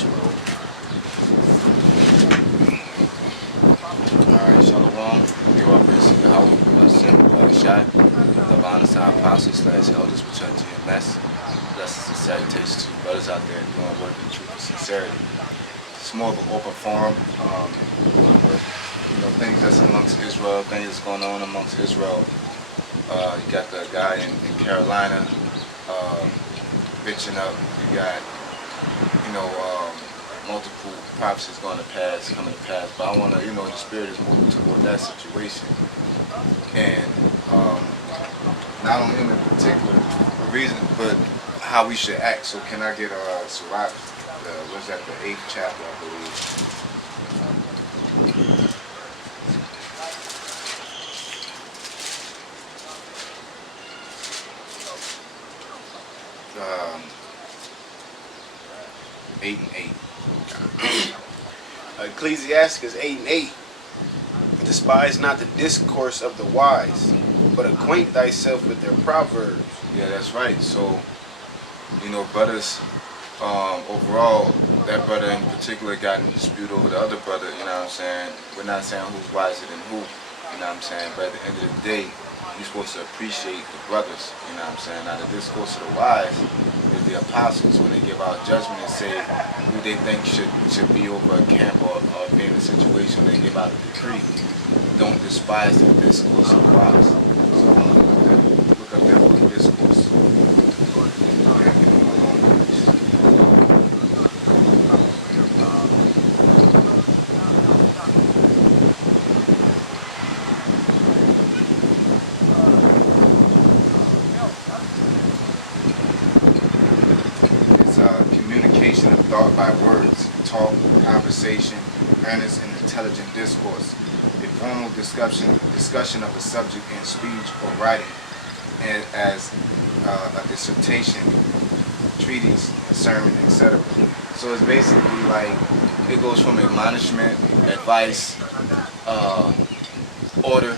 Alright, Shalom. Give our praise to Yahweh, Shai, the honest apostles, elders, which are GMS. Blessings and salutations to you brothers out there doing work in truth and sincerity. It's more of an open forum. Things that's amongst Israel, things that's going on amongst Israel. You got the guy in Carolina bitching up. You got, multiple prophecies coming to pass. But I want to, the spirit is moving toward that situation. And not only him in particular, the reason, but how we should act. So can I get Sirach, what's that, the 8th chapter, I believe. 8 and 8. Ecclesiasticus 8 and 8. Despise not the discourse of the wise, but acquaint thyself with their proverbs. Yeah, that's right. So, brothers, overall, that brother in particular got in a dispute over the other brother, We're not saying who's wiser than who, But at the end of the day, you're supposed to appreciate the brothers, Now, the discourse of the wise is the apostles when they give out judgment and say who they think should be over a camp or be in a situation. They give out a decree. Don't despise the discourse of the wise. So look up that word discourse. Communication of thought by words, talk, conversation, earnest and intelligent discourse, a formal discussion of a subject in speech or writing, and as a dissertation, treatise, a sermon, etc. So it's basically like it goes from admonishment, advice, order.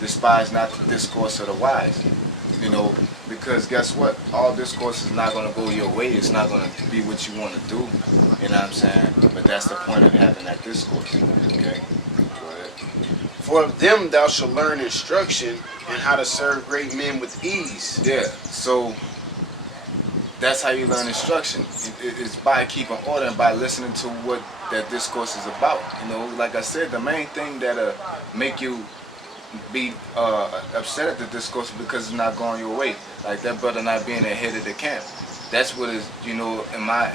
Despise not the discourse of the wise. Because guess what? All discourse is not going to go your way. It's not going to be what you want to do. But that's the point of having that discourse. Okay? Go ahead. For of them thou shalt learn instruction and how to serve great men with ease. Yeah. So that's how you learn instruction. It's by keeping order and by listening to what that discourse is about. Like I said, the main thing that make you be upset at the discourse because it's not going your way. Like that brother not being ahead of the camp. That's what is, in my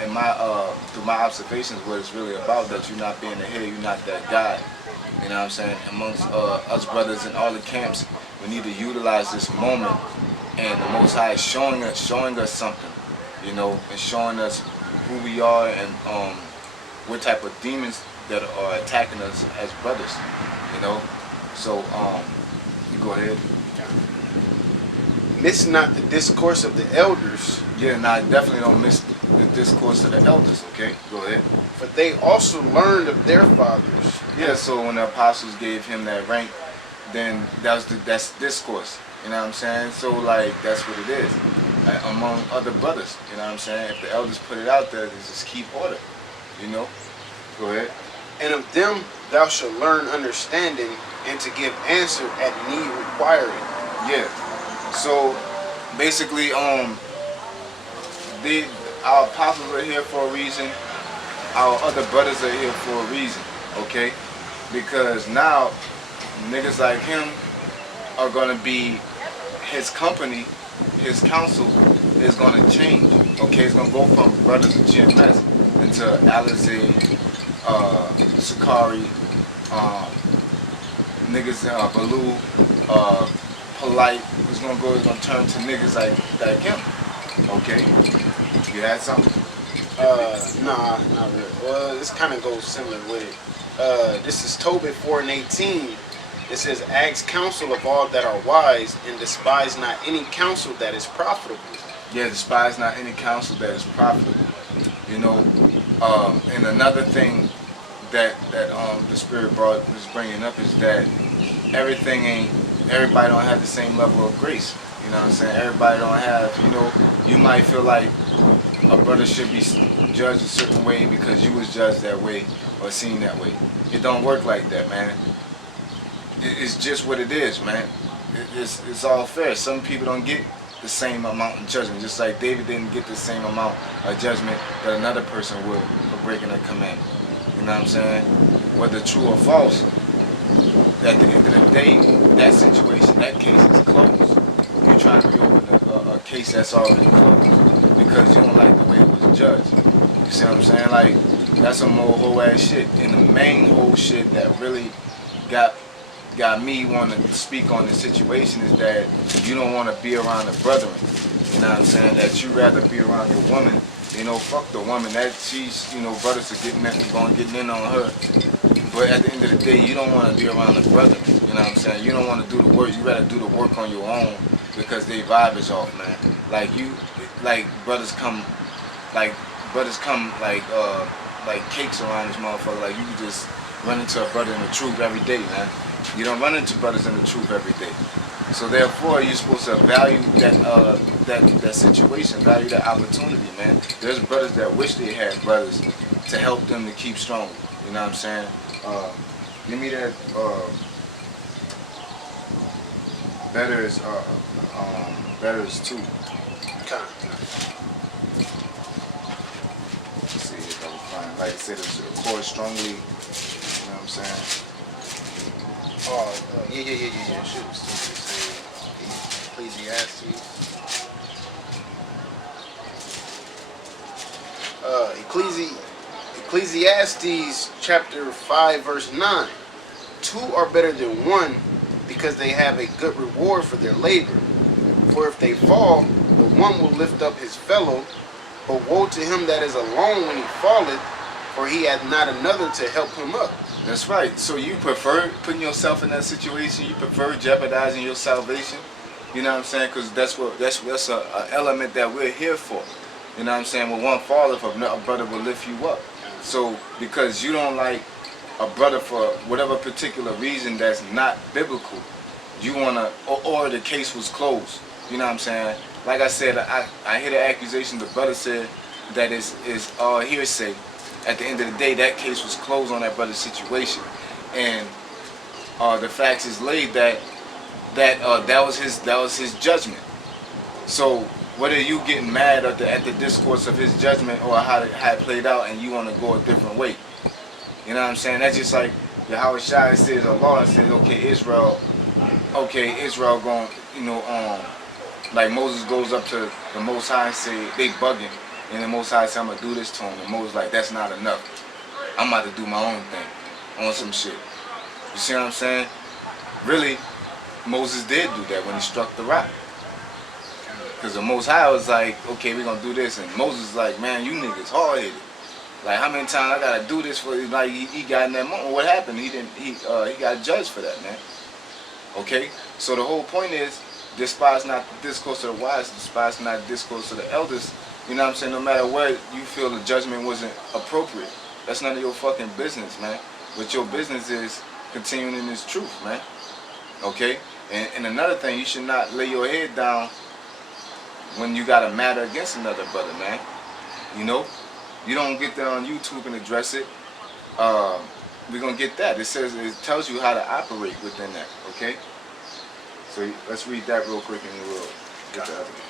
through my observations, what it's really about. That you're not being ahead, you're not that guy. Amongst us brothers in all the camps, we need to utilize this moment, and the Most High is showing us something, and showing us who we are and what type of demons that are attacking us as brothers, So, you go ahead. Miss not the discourse of the elders. Yeah, I definitely don't miss the discourse of the elders, okay? Go ahead. For they also learned of their fathers. Yeah, so when the apostles gave him that rank, then that's discourse, So, that's what it is, among other brothers, If the elders put it out there, they just keep order, Go ahead. And of them thou shalt learn understanding, and to give answer at need requiring. Yeah. So basically, our apostles are here for a reason. Our other brothers are here for a reason. Okay? Because now niggas like him are gonna be his company, his counsel is gonna change. Okay, it's gonna go from brothers of GMS into Alizé, Sakari, niggas Baloo, Polite. It's gonna turn to niggas like him. Okay? You had something? Nah, not really. Well, this kind of goes similar with it. This is Tobit 4 and 18. It says, ask counsel of all that are wise, and despise not any counsel that is profitable. Yeah, despise not any counsel that is profitable. And another thing that the Spirit was bringing up is that everybody don't have the same level of grace. Everybody don't have, you might feel like a brother should be judged a certain way because you was judged that way or seen that way. It don't work like that, man. It's just what it is, man. It's all fair. Some people don't get the same amount of judgment, just like David didn't get the same amount of judgment that another person would for breaking a commandment. You know what I'm saying? Whether true or false, at the end of the day, that situation, that case is closed. You're trying to reopen a case that's already closed because you don't like the way it was judged. You see what I'm saying? Like, that's some more whole ass shit. And the main whole shit that really got me wanting to speak on this situation is that you don't want to be around the brethren. You know what I'm saying? That you rather be around your woman. You know, fuck the woman. That she's, you know, brothers are getting in on her. But at the end of the day, you don't want to be around the brethren. You know what I'm saying? You don't want to do the work. You rather do the work on your own because they vibe is off, man. Like brothers come like cakes around this motherfucker. Like you can just run into a brother in the truth every day, man. You don't run into brothers in the truth every day. So therefore, you're supposed to value that situation, value that opportunity, man. There's brothers that wish they had brothers to help them to keep strong. You know what I'm saying? Give me that. Better is two. Let's see if I can find. Like I said, it's core strongly. You know what I'm saying? Yeah. Shoot, it's still the same. Ecclesiastes chapter 5 verse 9. Two are better than one because they have a good reward for their labor. For if they fall, the one will lift up his fellow. But woe to him that is alone when he falleth, for he hath not another to help him up. That's right. So you prefer putting yourself in that situation? You prefer jeopardizing your salvation? You know what I'm saying? Because that's an element that we're here for. You know what I'm saying? When one falleth, a brother will lift you up. So because you don't like a brother for whatever particular reason that's not biblical, you wanna, or the case was closed. You know what I'm saying? Like I said, I hear the accusation. The brother said that is all hearsay. At the end of the day, that case was closed on that brother's situation, and the facts is laid that was his judgment. So whether you getting mad at the discourse of his judgment or how it played out, and you want to go a different way, you know what I'm saying? That's just like Yahweh Shai says, Allah says, Israel going, like Moses goes up to the Most High and say they bugging. And the Most High said, I'm going to do this to him. And Moses like, that's not enough. I'm about to do my own thing on some shit. You see what I'm saying? Really, Moses did do that when he struck the rock. Because the Most High was like, okay, we're going to do this. And Moses was like, man, you niggas hard-headed. Like, how many times I got to do this for you? Like, he got in that moment. What happened? He got judged for that, man. Okay? So the whole point is, despise not the discourse of the wise, despise not the discourse of the elders. You know what I'm saying? No matter what you feel the judgment wasn't appropriate, that's none of your fucking business, man. What your business is continuing in this truth, man. Okay? And another thing, you should not lay your head down when you got a matter against another brother, man. You know? You don't get there on YouTube and address it. We're going to get that. It tells you how to operate within that, okay? So let's read that real quick and we'll get the other one.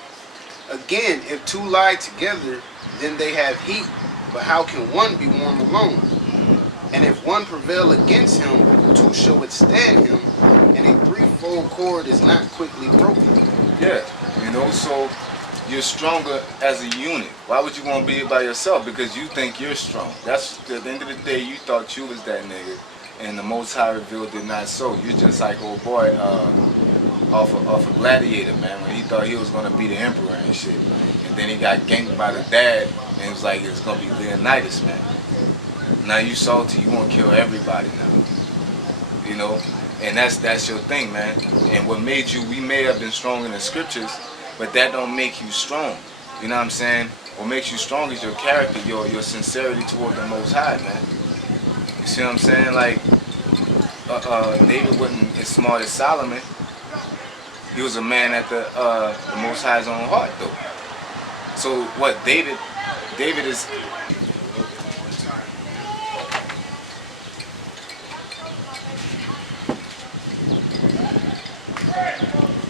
Again, if two lie together, then they have heat. But how can one be warm alone? And if one prevail against him, two shall withstand him. And a threefold cord is not quickly broken. Yeah, so you're stronger as a unit. Why would you want to be by yourself? Because you think you're strong. That's, at the end of the day, you thought you was that nigga. And the Most High revealed it not so. You're just like old boy, off a Gladiator, man, when he thought he was gonna be the emperor and shit. And then he got ganked by the dad and it was like it's gonna be Leonidas, man. Now you salty, you wanna kill everybody now. And that's your thing, man. And what made you, we may have been strong in the scriptures, but that don't make you strong. You know what I'm saying? What makes you strong is your character, your sincerity toward the Most High, man. You see what I'm saying? Like David wasn't as smart as Solomon. He was a man at the Most High's own heart, though. So what, David David is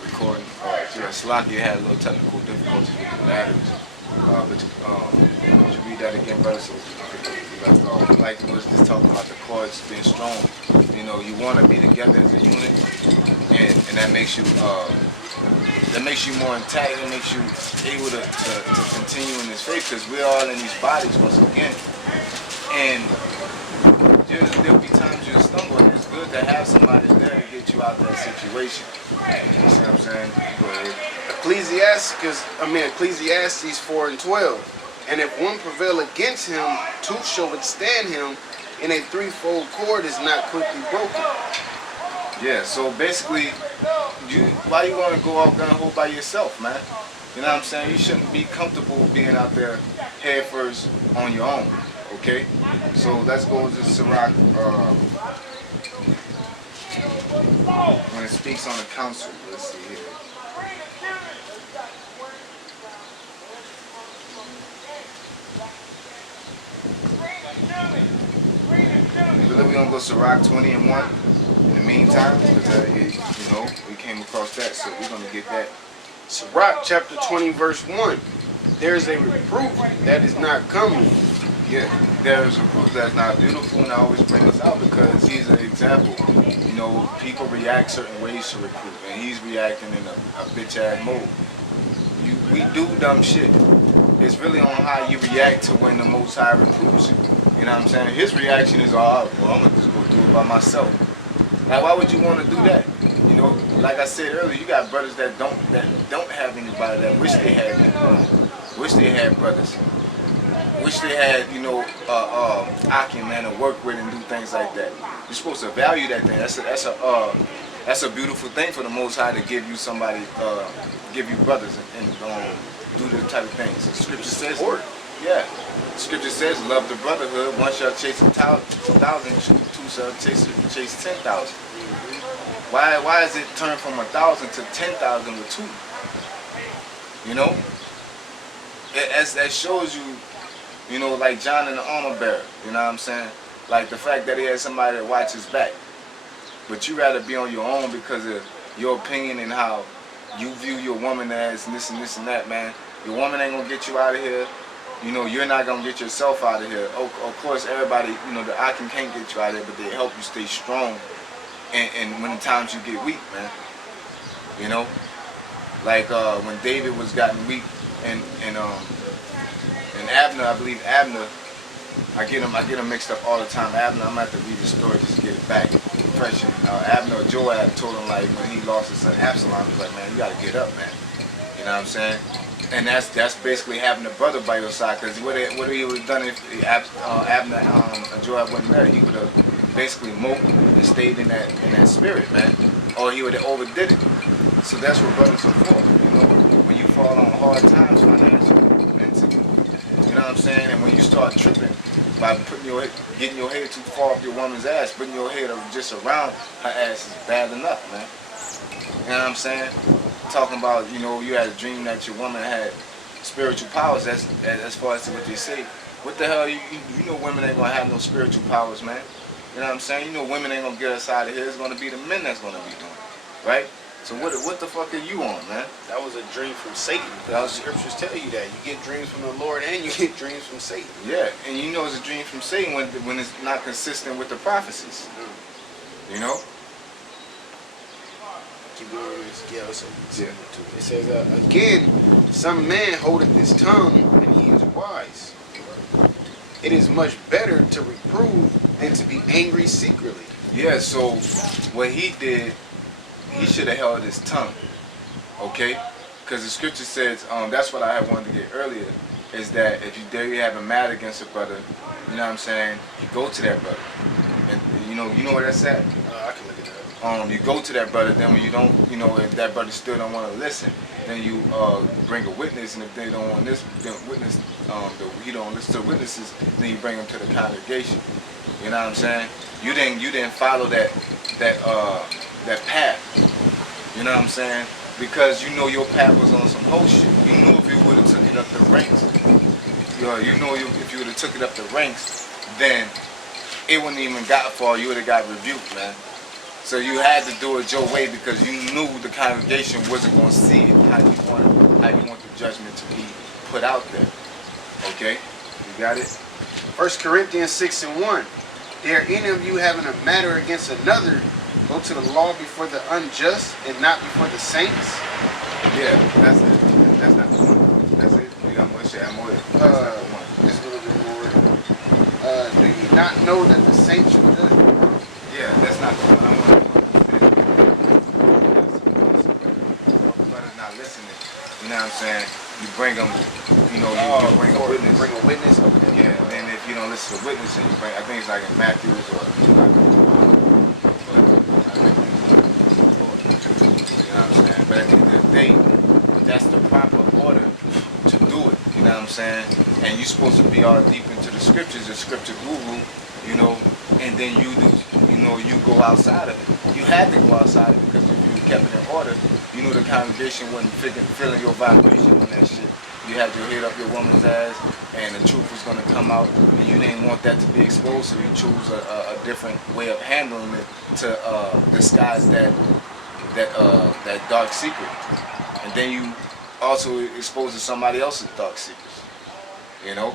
recording. Slocky had a little technical difficulties with the batteries. Would you read that again, brother? So like we was just talking about the chords being strong. You know, you want to be together as a unit, and that makes you more intact. It makes you able to continue in this faith, because we're all in these bodies once again, and there'll be times you'll stumble, and it's good to have somebody there to get you out of that situation. You see what I'm saying? Go ahead. Ecclesiastes 4:12. And if one prevail against him, two shall withstand him, and a threefold cord is not quickly broken. Yeah, so basically, why you want to go out gun ho by yourself, man? You know what I'm saying? You shouldn't be comfortable being out there head first on your own, okay? So let's go to Sirach, when it speaks on the council. Let's see here. We're going to go Sirach 20 and 1 in the meantime, because we came across that, so we're going to get that. Sirach chapter 20 verse 1. There is a reproof that is not comely. Yeah, there is a reproof that's not beautiful, and I always bring this out because he's an example. You know, people react certain ways to reproof, and he's reacting in a bitch-ass mode. We do dumb shit. It's really on how you react to when the Most High reproves you. You know what I'm saying? His reaction is, well, I'm going to just go do it by myself. Like, why would you want to do that? You know, like I said earlier, you got brothers that don't have anybody, that wish they had anybody. Wish they had brothers. Wish they had, Akim, man, to work with and do things like that. You're supposed to value that thing. That's a beautiful thing for the Most High to give you somebody, give you brothers and do the type of things. The scripture says, yeah. The scripture says, love the brotherhood. One shall chase 1,000, two shall chase 10,000. Why is it turned from 1,000 to 10,000 with two? You know, that shows you, like John and the armor bearer. You know what I'm saying? Like the fact that he had somebody that watches back. But you rather be on your own because of your opinion and how you view your woman as and this and that, man. Your woman ain't gonna get you out of here. You know, you're not gonna get yourself out of here. Of course, everybody, the Akim can't get you out of here, but they help you stay strong. And when the times you get weak, man. You know, like when David was gotten weak, and Abner, I believe Abner, I get them mixed up all the time. Abner, I'm gonna have to read the story just to get it back fresh. Abner, Joab told him, like, when he lost his son Absalom, he was like, man, you gotta get up, man. You know what I'm saying? And that's basically having a brother by your side, because what he would have done if Abner, Joab wasn't there, he would have basically moped and stayed in that spirit, man, or he would have overdid it. So that's what brothers are for, when you fall on hard times financially, mentally, you know what I'm saying? And when you start tripping by getting your head too far off your woman's ass, putting your head just around her ass is bad enough, man. You know what I'm saying? Talking about, you had a dream that your woman had spiritual powers, as far as to what they say. What the hell, you know women ain't gonna have no spiritual powers, man. You know what I'm saying? You know women ain't gonna get us out of here. It's gonna be the men that's gonna be doing it, right? So what the fuck are you on, man? That was a dream from Satan. The scriptures tell you that. You get dreams from the Lord and you get dreams from Satan. Yeah, and it's a dream from Satan when it's not consistent with the prophecies. You know? It says, again, some man holdeth his tongue, and he is wise. It is much better to reprove than to be angry secretly. Yeah, so what he did, he should have held his tongue, okay? Because the scripture says, that's what I had wanted to get earlier, is that if you have a matter against a brother, you know what I'm saying, you go to that brother. And you know where that's at? I can look at that. You go to that brother, then when you don't, if that brother still don't want to listen, then you bring a witness, and if they don't want this witness, he don't listen to witnesses, then you bring them to the congregation. You know what I'm saying? You didn't follow that path. You know what I'm saying? Because your path was on some whole shit. You knew if you would have took it up the ranks. if you would have took it up the ranks, then it wouldn't even got far. You would have got rebuked, man. So you had to do it your way because you knew the congregation wasn't going to see it how you want the judgment to be put out there. Okay, you got it. 1 Corinthians 6:1. Dare any of you having a matter against another go to the law before the unjust and not before the saints? Yeah, that's it. That's not the one. That's it. You got more shit. More. That's not the one. Just a little bit more. Do you not know that the saints shall judge you? Yeah, that's not the one. I want to brothers not listening. You know what I'm saying? You bring them. You know, you bring a witness. Bring a witness. Okay. Yeah. Then if you don't listen to the witness, and you bring, I think it's like in Matthew's or. You know what I'm saying? But at the end of the day, that's the proper order to do it. You know what I'm saying? And you're supposed to be all deep into the scriptures, the scripture guru, you know, and then you do, you know, you go outside of it. You had to go outside of it because if you kept it in order, you knew the congregation wasn't feeling your vibration on that shit. You had to hit up your woman's ass, and the truth was gonna come out, and you didn't want that to be exposed, so you choose a different way of handling it to disguise that dark secret. And then you also expose to somebody else's dark secrets. You know?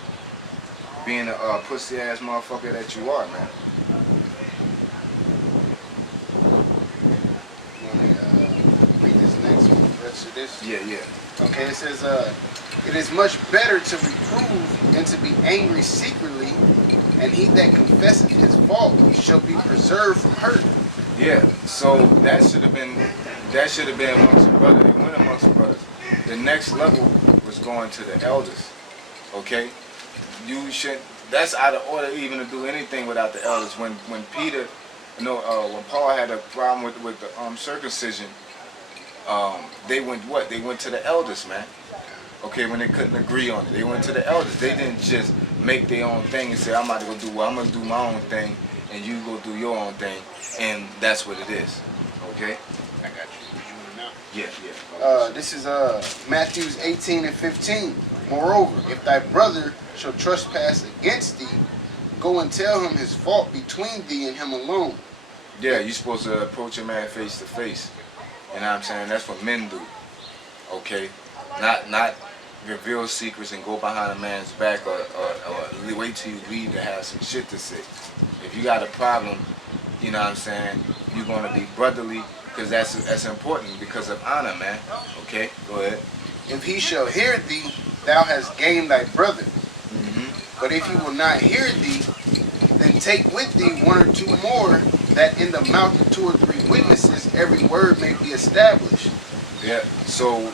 Being a pussy ass motherfucker that you are, man. You want to read this next one? The rest of this? Yeah. Okay, it says, it is much better to reprove than to be angry secretly, and he that confesseth his fault shall be preserved from hurt. Yeah, so that should have been amongst the brothers. It went amongst the brothers. The next level was going to the elders. Okay? You should, that's out of order even to do anything without the elders. When Peter, when Paul had a problem with the circumcision, they went what? They went to the elders, man. Okay, when they couldn't agree on it. They went to the elders. They didn't just make their own thing and say, I'm about to go do what I'm gonna do my own thing and you go do your own thing. And that's what it is. Okay? I got you. Yeah. This is Matthew 18:15. Moreover, if thy brother shall trespass against thee, go and tell him his fault between thee and him alone. Yeah, you're supposed to approach a man face to face. You know what I'm saying? That's what men do. Okay? Not reveal secrets and go behind a man's back or wait till you leave to have some shit to say. If you got a problem, you know what I'm saying, you're going to be brotherly because that's important because of honor, man. Okay? Go ahead. If he shall hear thee, thou hast gained thy brother. Mm-hmm. But if he will not hear thee, then take with thee one or two more, that in the mouth of 2 or 3 witnesses every word may be established. Yeah, so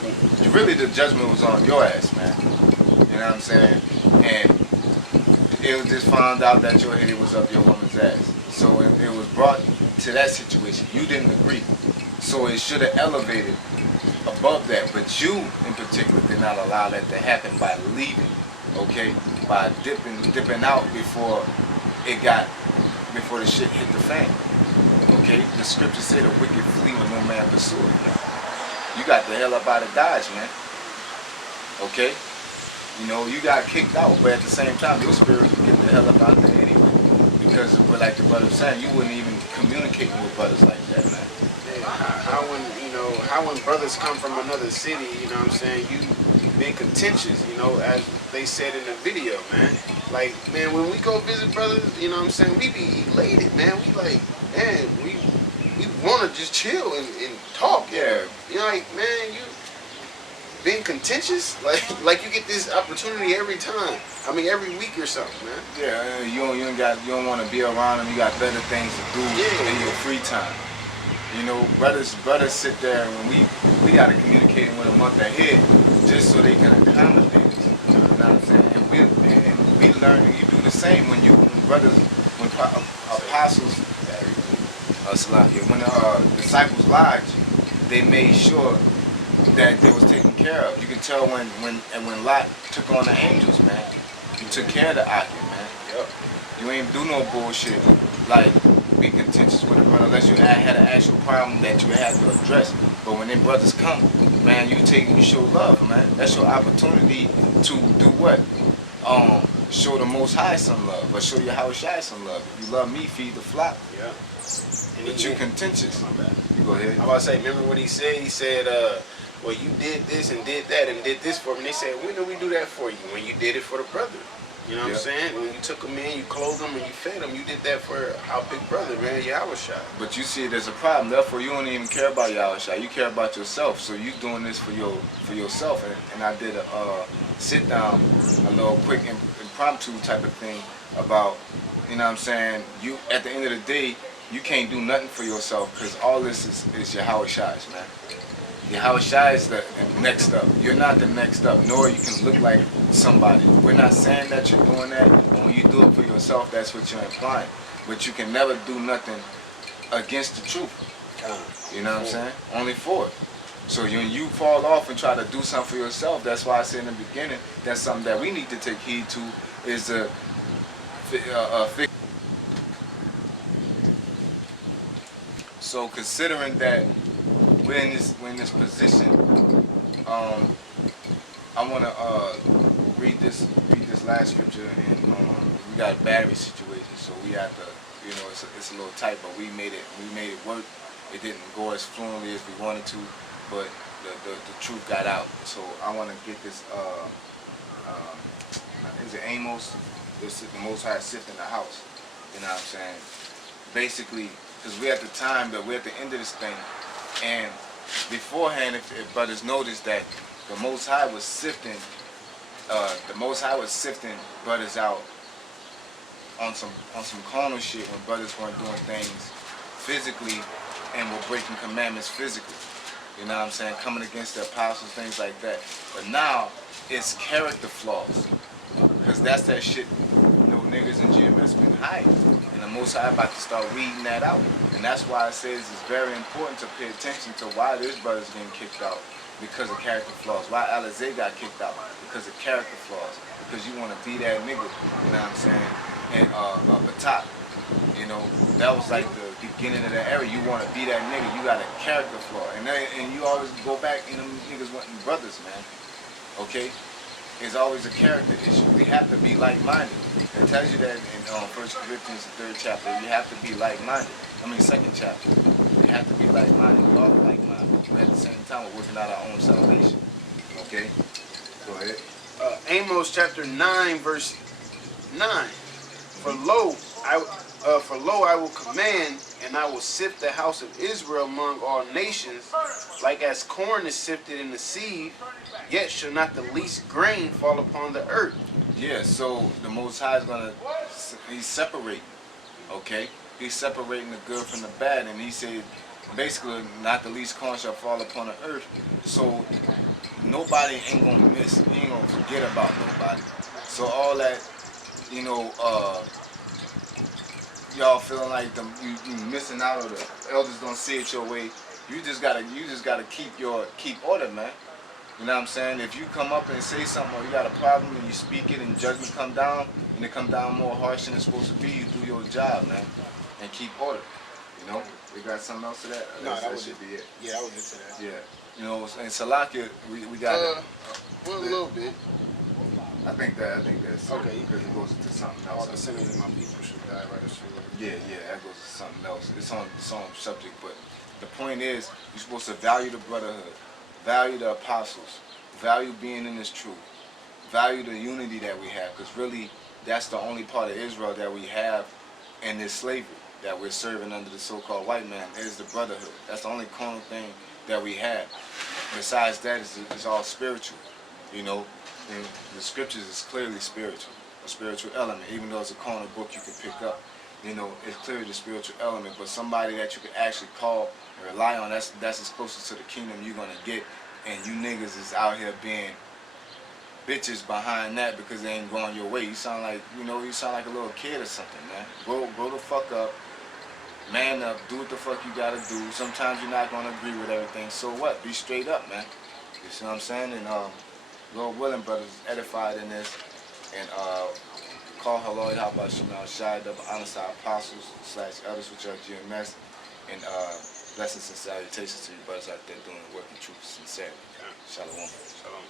really the judgment was on your ass, man. You know what I'm saying? And it was just found out that your head was up your woman's ass. So it was brought to that situation. You didn't agree. So it should have elevated above that. But you, in particular, did not allow that to happen by leaving, okay? By dipping out before the shit hit the fan. Okay? The scripture said the wicked flee when no man pursueth, man. You got the hell up out of Dodge, man. Okay? You know, you got kicked out, but at the same time, your spirit would get the hell up out there anyway. Because, like the brother was saying, you wouldn't even communicate with brothers like that, man. Yeah, how when brothers come from another city, you know what I'm saying, you been contentious, you know, as they said in the video, man. Like, man, when we go visit brothers, you know what I'm saying, we be elated, man. We like, man, we want to just chill and talk. Yeah. You know, like, man, you being contentious, like you get this opportunity every time. I mean, every week or something, man. Yeah, you don't want to be around them. You got better things to do in your free time. You know, brothers sit there and we got to communicate with a month ahead just so they can accommodate us. You know what I'm saying? And we learn, and you do the same when apostles, when the disciples lied to you, they made sure that they was taken care of. You can tell when Lot took on the angels, man. You took care of the occupant, man. Yep. You ain't do no bullshit like be contentious with a brother unless you had an actual problem that you had to address. But when them brothers come, man, you show love, man. That's your opportunity to do what? show the Most High some love, but show your Howard Shai some love. If you love me, feed the flock. Yeah. And But you contentious. My bad. You go ahead. I'm about to say, remember what he said? He said, well, you did this and did that and did this for me. And they said, when did we do that for you? When you did it for the brother. You know what I'm saying? When you took them in, you clothed them, and you fed them, you did that for our big brother, man, Yahweh Shai. But you see it as a problem. Therefore, you don't even care about Yahweh Shai. You care about yourself. So you doing this for yourself. And I did a sit down, a little quick impromptu type of thing about, you know what I'm saying, you at the end of the day, you can't do nothing for yourself because all this is Yahweh Shai's, man. Yahweh Shai is the next up. You're not the next up, nor you can look like somebody. We're not saying that you're doing that, and when you do it for yourself, that's what you're implying. But you can never do nothing against the truth. You know what I'm saying? Only for it. So when you fall off and try to do something for yourself, that's why I said in the beginning, that's something that we need to take heed to, is a So considering that we're in this position, I want to read this last scripture, and we got a battery situation, so we have to, you know, it's a little tight, but we made it work. It didn't go as fluently as we wanted to, but the truth got out. So I want to get this. Is it Amos? The Most High sifting the house. You know what I'm saying? Basically, because we're at the time that we're at the end of this thing, and beforehand, if brothers noticed that the Most High was sifting, brothers out on some carnal shit when brothers weren't doing things physically and were breaking commandments physically. You know what I'm saying? Coming against the apostles, things like that. But now it's character flaws, because that's that shit. Niggas in GMS been hiding, and the Most High about to start weeding that out. And that's why I say it's very important to pay attention to why this brother's getting kicked out because of character flaws. Why Alizé got kicked out because of character flaws. Because you want to be that nigga, you know what I'm saying? And Batak, you know, that was like the beginning of the era. You want to be that nigga, you got a character flaw, and you always go back and them niggas wanting brothers, man. Okay. It's always a character issue. We have to be like-minded. It tells you that in 1 Corinthians, the 3rd chapter, you have to be like-minded. I mean, 2nd chapter. You have to be like-minded. We're all like-minded. But at the same time, we're working out our own salvation. Okay? Go ahead. Amos chapter 9, verse 9. For lo, I will command, and I will sift the house of Israel among all nations, like as corn is sifted in the sieve, yet shall not the least grain fall upon the earth. Yeah, so the Most High is he's separating, okay? He's separating the good from the bad, and he said, basically, not the least corn shall fall upon the earth. So nobody ain't gonna miss, he ain't gonna forget about nobody. So all that, you know, y'all feeling like you missing out, or the elders don't see it your way. You just gotta keep order, man. You know what I'm saying? If you come up and say something, or you got a problem and you speak it and judgment come down, and it come down more harsh than it's supposed to be, you do your job, man, and keep order. You know? We got something else to that? No, that should be it. Yeah, I would get to that. Yeah. You know, in Salakia, we got well, a little bit. I think that's okay. Because it goes into something else. All the sinners of my people should die, right? Yeah, that goes to something else. It's on subject, but the point is, you're supposed to value the brotherhood, value the apostles, value being in this truth, value the unity that we have, because really, that's the only part of Israel that we have in this slavery that we're serving under the so-called white man, is the brotherhood. That's the only carnal thing that we have. Besides that, it's all spiritual, you know. And the scriptures is clearly spiritual, a spiritual element. Even though it's a carnal book you can pick up, you know, it's clearly the spiritual element. But somebody that you can actually call and rely on, that's as closest to the kingdom you're gonna get. And you niggas is out here being bitches behind that because they ain't going your way. You sound like, you know, you sound like a little kid or something, man. Grow the fuck up, man up, do what the fuck you gotta do. Sometimes you're not gonna agree with everything. So what? Be straight up, man. You see what I'm saying? And Lord willing, brothers, edified in this, and call her Lord, how about Shemal Shai, double honor to our apostles / elders which are GMS, and blessings and salutations to you brothers out there doing the work in truth and sincerity. Shalom. Shalom.